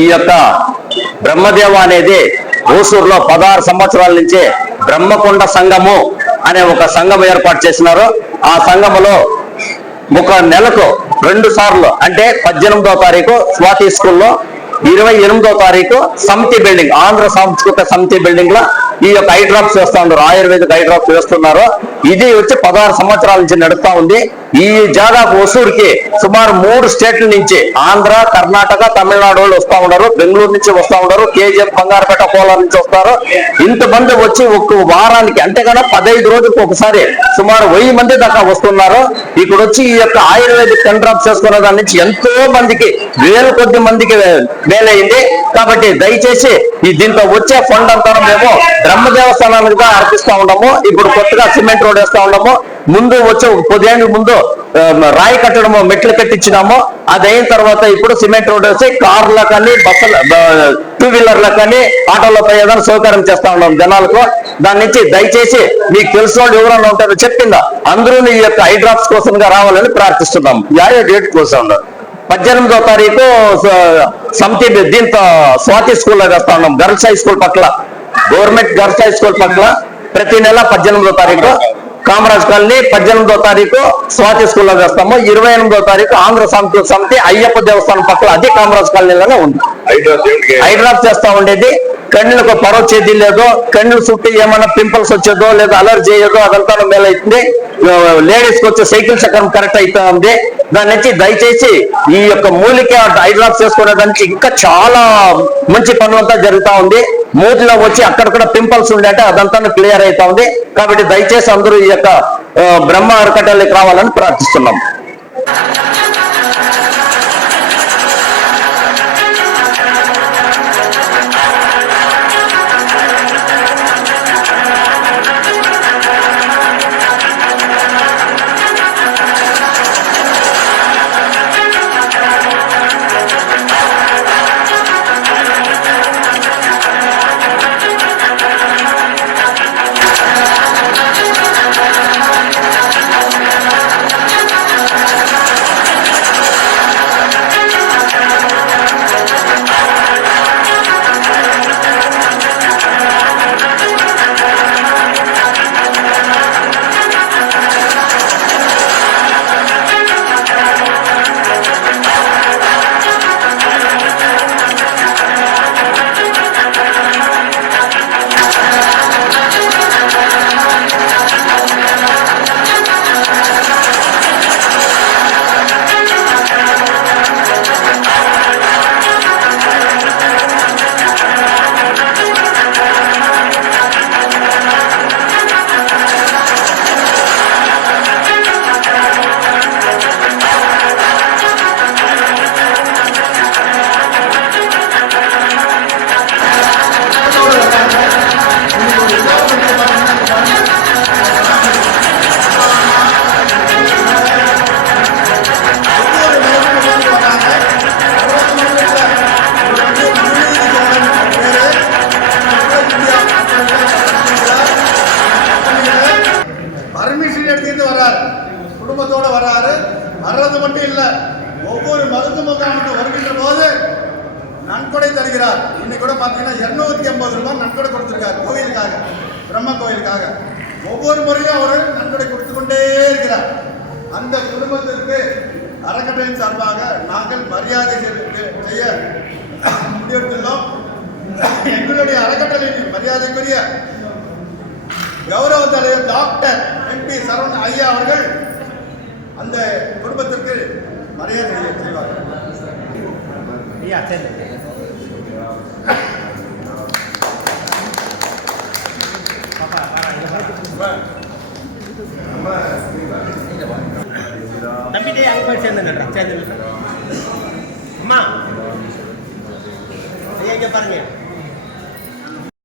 ఈ యొక్క బ్రహ్మదేవ అనేది ఓసూరులో పదహారు సంవత్సరాల నుంచి బ్రహ్మకొండ సంఘము అనే ఒక సంఘం ఏర్పాటు చేసినారు. ఆ సంఘములో ఒక నెలకు రెండు సార్లు అంటే పద్దెనిమిదో తారీఖు స్వాతి స్కూల్లో ఇరవై ఎనిమిదో తారీఖు సమితి బిల్డింగ్ ఆంధ్ర సాంస్కృతిక సమితి బిల్డింగ్లో ఈ యొక్క ఐ డ్రాప్స్ వేస్తా ఉన్నారు. ఆయుర్వేదిక్ ఐ డ్రాప్స్ వేస్తున్నారు. ఇది వచ్చి పదహారు సంవత్సరాల నుంచి నడుస్తా ఉంది. ఈ జాదాపు ఒసూరుకి సుమారు మూడు స్టేట్ల నుంచి ఆంధ్ర కర్ణాటక తమిళనాడు వాళ్ళు వస్తా ఉన్నారు. బెంగళూరు నుంచి వస్తా ఉన్నారు. కేజీఎఫ్ బంగారపేట కోలార్ నుంచి వస్తారు. ఇంతమంది వచ్చి ఒక వారానికి అంటే కదా పదహైదు రోజులకు ఒకసారి సుమారు వెయ్యి మంది దాకా వస్తున్నారు. ఇక్కడ వచ్చి ఈ యొక్క ఆయుర్వేదిక్ టెన్ చేసుకున్న చేసుకునే దాని నుంచి ఎంతో మందికి వేల కొద్ది మందికి మేలైంది. కాబట్టి దయచేసి ఈ దీంతో వచ్చే ఫండ్ అంతా మేము బ్రహ్మ దేవస్థానానికి అర్పిస్తా ఉన్నాము. ఇప్పుడు కొత్తగా సిమెంట్ రోడ్ వేస్తా ఉన్నాము. ముందు వచ్చే ఒక పదేళ్ళ ముందు రాయి కట్టడము మెట్లు కట్టించినాము. అది అయిన తర్వాత ఇప్పుడు సిమెంట్ రోడ్ వేసి కార్లకు కానీ బస్సుల టూ వీలర్లకు కానీ ఆటోలో పోయేదాన్ని సౌకర్యం చేస్తా ఉన్నాం జనాలకు. దాని నుంచి దయచేసి మీకు తెలిసిన వాళ్ళు ఎవరైనా ఉంటారో చెప్పిందా? అందరూ ఈ యొక్క ఐ డ్రాప్స్ కోసంగా రావాలని ప్రార్థిస్తున్నాం యా డేట్ కోసం. పద్దెనిమిదో తారీఖు స- సమితి దీంతో స్వాతి స్కూల్లో వేస్తా ఉన్నాం. గర్ల్స్ హై స్కూల్ పట్ల. గవర్నమెంట్ గర్ల్స్ హై స్కూల్ పట్ల ప్రతి నెల పద్దెనిమిదో తారీఖు కామరాజ్ కాలనీ పద్దెనిమిదో తారీఖు స్వాతి స్కూల్లో వేస్తాము ఇరవై ఎనిమిదో తారీఖు ఆంధ్ర సాంస్కృతిక సమితి అయ్యప్ప దేవస్థానం పక్కల అది కామరాజ్ కాలనీలోనే ఉంది. హైడ్రాప్ చేస్తా ఉండేది. కన్నులకు పొర వచ్చేది లేదో. కన్నుల చుట్టూ ఏమైనా పింపుల్స్ వచ్చేదో లేదా అలర్జీ అయ్యేదో అదంతా మేలైతుంది. లేడీస్కి వచ్చే సైకిల్ చక్రం కరెక్ట్ అవుతా ఉంది దాని నుంచి దయచేసి ఈ యొక్క మూలిక హైడ్రాప్ చేసుకునే దాని నుంచి ఇంకా చాలా మంచి పనులంతా జరుగుతూ ఉంది. మూతిలో వచ్చి అక్కడక్కడ పింపుల్స్ ఉండేట అదంతా క్లియర్ అవుతా ఉంది. కాబట్టి దయచేసి అందరూ ఈ యొక్క బ్రహ్మ అరకట్టలకి రావాలని ప్రార్థిస్తున్నాం. அது மட்டும் இல்லை ஒவ்வொரு மருந்து முகாமுக்கு வருகின்ற போது நன்கொடை தருகிறார். இன்னைக்கு கூட பார்த்தீங்கன்னா இருநூத்தி ஐம்பது ரூபாய் நன்கொடை கொடுத்துருக்காரு கோயிலுக்காக பிரம்ம கோயிலுக்காக ஒவ்வொரு முறையும் அவர் நன்கொடை கொடுத்து கொண்டே இருக்கிறார். அந்த குடும்பத்திற்கு அறக்கட்டளையின் சார்பாக நாங்கள் மரியாதை செய்ய முடிவெடுத்துள்ளோம். எங்களுடைய அறக்கட்டளையின் மரியாதைக்குரிய கௌரவ தலைவர் டாக்டர் என் பி சரவண ஐயா அவர்கள் அந்த குடும்பத்திற்கு மரியாதை செய்வார்கள் ஐயா சரி தம்பிட்டே அவங்க சேர்ந்து சேர்ந்து அம்மா. ஐயா இங்கே பாருங்க.